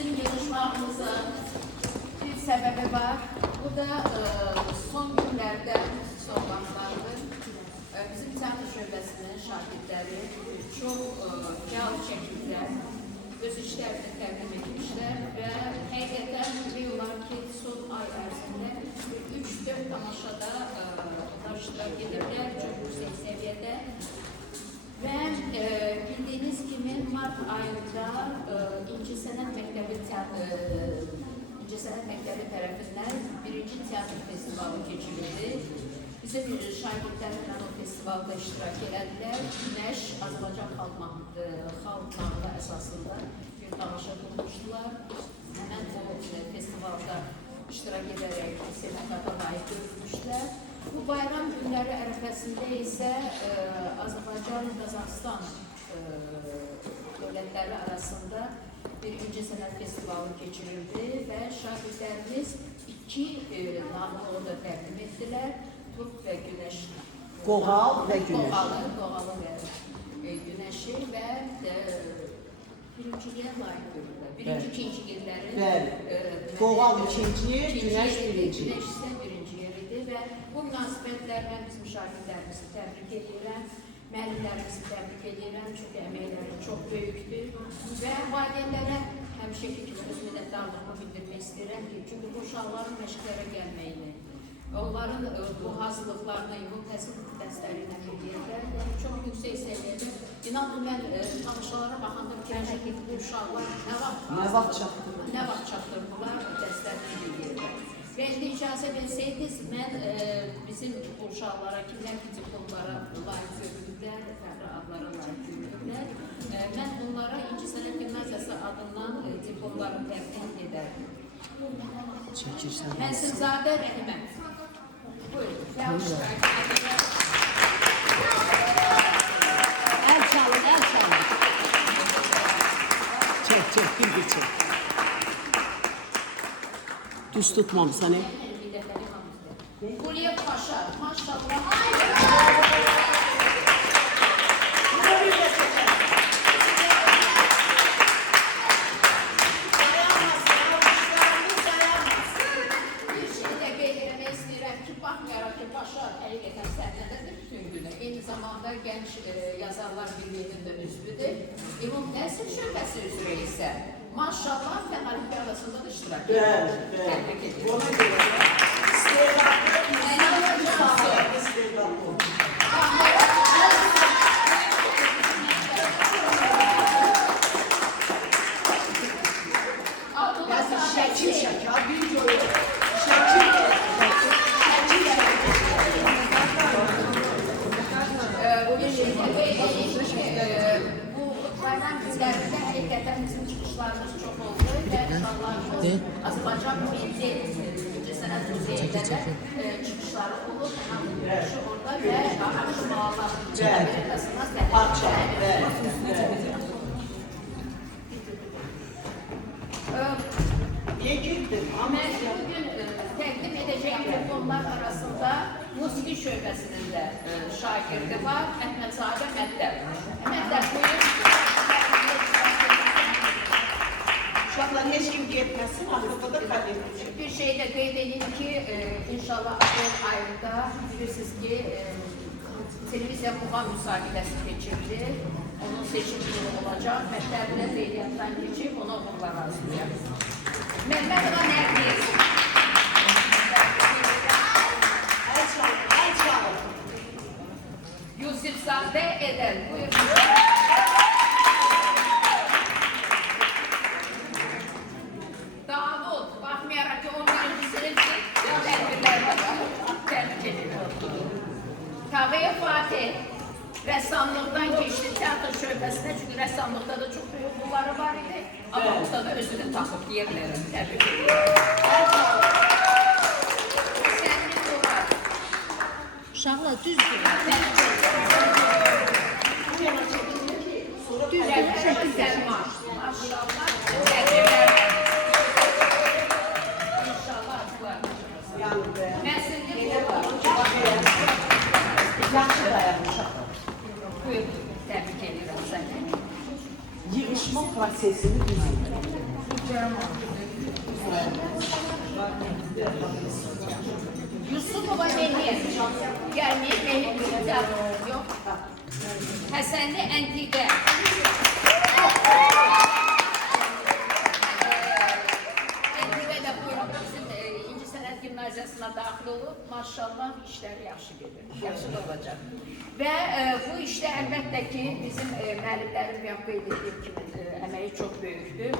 bizim yığışmamızın bir sebebi var. Bu da son günlerde sorğanlardır. Bizim tiyatro şöbəsinin şagirdləri çox real şəkildə öz işlərini təqdim etmişlər və həqiqətən biliyorlar ki, son ay ərzində 3-4 tamaşada iştirak ediblər, çox yüksək səviyyədə. Və bildiğiniz kimi Mart ayında İnci Sənət Məktəbi tərəfindən birinci tiyatro festivalı keçirildi. Bizim şagirdlərlə o festivalda iştirak edilər. Günəş Azərbaycan xalq nağılı əsasında bir tamaşa qurmuşdular. Həmən o festivalda iştirak edərək sertifikata layiq görülmüşlər. Bu bayram günləri ərəfəsində isə Azərbaycan və Qazaxıstan dövlətləri arasında birinci sənət festivalı keçirildi və şagirdlərimiz 2 nağılı orada təqdim etdilər. Turp və Günəş. Qoğal və Günəş. Qoğalı və Günəşi və birinciliyə layiq görürlər. Birinci, ikinci yerləri. Qoğal ikinci yer, Günəş birinci. Günəş isə birinci yeridir və bu münasibətlərlə bizim şagirdlərimizi təbrik edirəm. Müəllimlərimizi təbrik edirəm, çünki əməkləri çox böyükdür və valideynlərə həmişəki kimi öz minnətdarlığımı bildirmək istəyirəm ki, çünki bu uşaqların məşqlərə gəlməyini, onların bu hazırlıqlarına, yol təhsil dərsləri ilə edirlər, çox yüksək səviyyədə. İnanın, mən tanışalara baxanda fikirləşəm ki, bu uşaqlar nə vaxt çatdırdılar, dərslərini edirlər. Və indi icazə versəydiniz, mən bizim bu uşaqlara, kimlər ki, diplomlara layiq görülürlər, fərqli adlara layiq görülürlər, mən onlara İnci Sənət Gimnaziyası adından diplomlarını təqdim edərdim. Mənsimzadə Rəhimə. Buyurun. El çalın, el çalın. Çek, bir çek. Düz tutmamışsan, Quliyev Paşa, maşallah. Eyni zamanda Genç Yazarlar Birliği'nin de üzvüdür. Ümum Təhsil Şöbəsi üzrə isə maşallah Fən Olimpiadasında da iştirak edir. Təbrik edir. Bu bayram günlərində həqiqətən bizim çıxışlarımız çox oldu və uşaqlarımız Azərbaycan Milli Sənət Muzeyində də çıxışları olub, orada və araşdırmalar Amerikasına mən bugün təqdim edəcəyim diplomlar arasında Musiqi Şöbəsinin də şagirdi var, Əhmədzadə Məddəb. Məddəb, buyur. Uşaqlar heç kim getməsin, axırda da kabin. Bir şey də qeyd edeyim ki, inşallah aprel ayında bilirsiniz ki, televiziya muğam müsabiqəsi keçirilir. Onun seçim günü olacaq. Məktəblə qeydiyyatdan keçib, ona uğurlar arzulayaq. Məhmədova Nərgiz. Yusifzadə Edəl. Buyurun. Davud, baxmayaraq ki, 11-ci sinifdir, tədbirlər var. Təbrik edirəm. Tağıya Fatih rəssamlıqdan keçdi tiyatro şöbəsinə, çünki rəssamlıqda da çox böyük uğurları var idi. Amma burada da özünü tapıb yerlərəm. Təbrik edirəm. Sənin Murat. Uşaqlar düzdür. Səlma. Maşallah. Təbriklər. İnşallah açıqlarını çıxırsın. Məsələn, elə var. Yaxşı dayanmış. Buyur, təbrik edirəm səni. Yığışma prosesini düzün. Yusufova Mehmet. Yani Mehmet yok. Həsənli Əntiqə. Əntiqə də buyurun bizim İnci Sənət Gimnaziyasına daxil olub. Maşallah işləri yaxşı gedir. Yaxşı da olacaq. Və bu işdə əlbəttə ki bizim müəllimlərin mən qeyd etdiyim kimi əməyi çox böyükdür.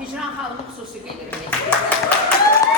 Hicran xanımı xüsusi qeyd etmək istəyirəm.